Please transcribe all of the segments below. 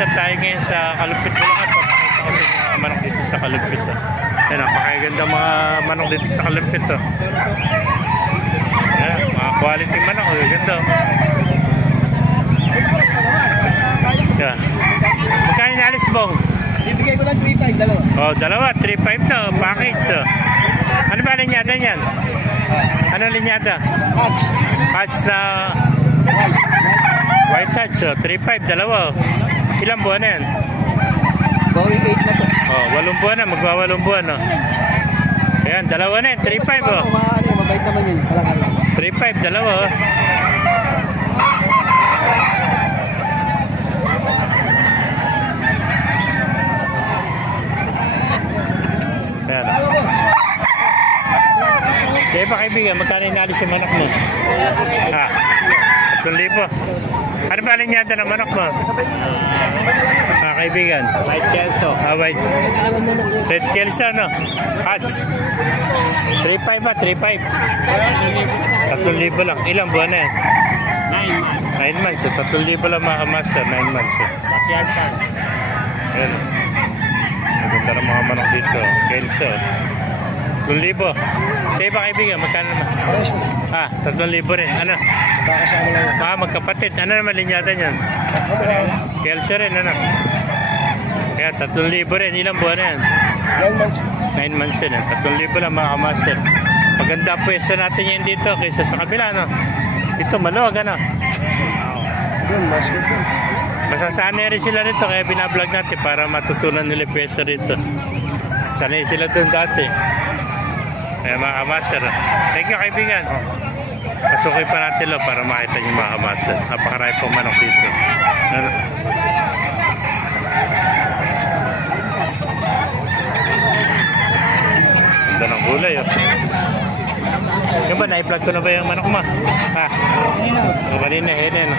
Nandyan tayo ngayon sa Kalumpit, Bulacan. Papakita ko sa inyo mga manok dito sa Kalumpit. Ayan, napakaganda mga manok dito sa Kalumpit. Ayan, mga quality manok. Ganda. Ayan. Magkano inalis bong? Bibigay ko lang 3.5, dalawa. Oh, dalawa, 3.5 na, package. Ano ba linyada niyan? Ano linyada? Hatch. Hatch na white hatch, 3.5, dalawa. Ilang buwan na yan? Going 8 na to. Oh, 8 buwan na, magwa 8 buwan. Ayan, dalawa na yan, 3.5. Mabait naman yun. 3.5, dalawa. Ayan. Kaya pa kaibigan, magkano inalis yung manok mo? 3,000. Ano ba linyada ng manok mo? Kaibigan. White Kelso. White. Red Kelso, no? Hatch. 3.5 ba? 3.5. 3,000 lang. Ilang buwan na yan? 9 months. 3,000 lang mga master. 9 months. Ayan. Maganda ng mga manok dito. Kelso. 3,000. Sa iba kaibigan, magkano naman? 3,000 rin. Ano? Magkapatid. Ano naman linyada niyan? Kelso rin, ano? Kaya 3,000 rin. Ilang buwan na yan? 9 months. 9 months yun. 3,000 lang mga master. Maganda pwesto natin yan dito kaysa sa kabila, no? Ito, maluwag, ano? Yun, basket yun. Masasanay rin sila rito kaya binablog natin para matutunan nila pwesto rito. Sanay sila dun dati. Kaya mga master. Thank you, kaibigan. Pasukin pa natin lo para makita niyo mga master. Napakarami pong manok dito. Ano? Ganda ng gulay, oh. Yung ba, na-i-vlog ko na ba yung manok mo? Kanina, hinin.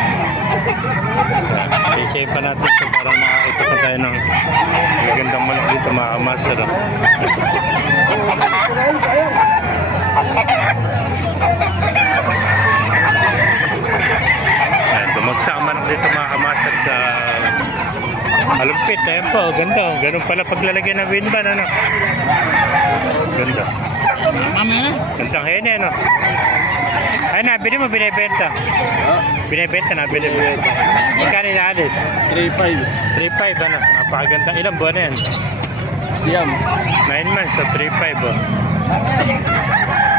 I-save pa natin ito para makakita pa tayo ng magandang manok dito mga master. Ayan, dumagsak ang manok dito mga kamaster sa Kalumpit. Ayan po, ganda. Ganun pala paglalagay ng windban, ano? Ganda. Gandang hene, ano? Ay, nabili mo, binibenta. Binibenta na, binibenta. Magkano inaalis? 3.5. 3.5, ano? Napakaganda. Ilang buwan na yan? Siyam. 9 months, so 3.5, oh.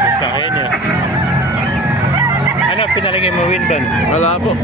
Gandang hene. Ano, pinalagay mo windban? Wala po.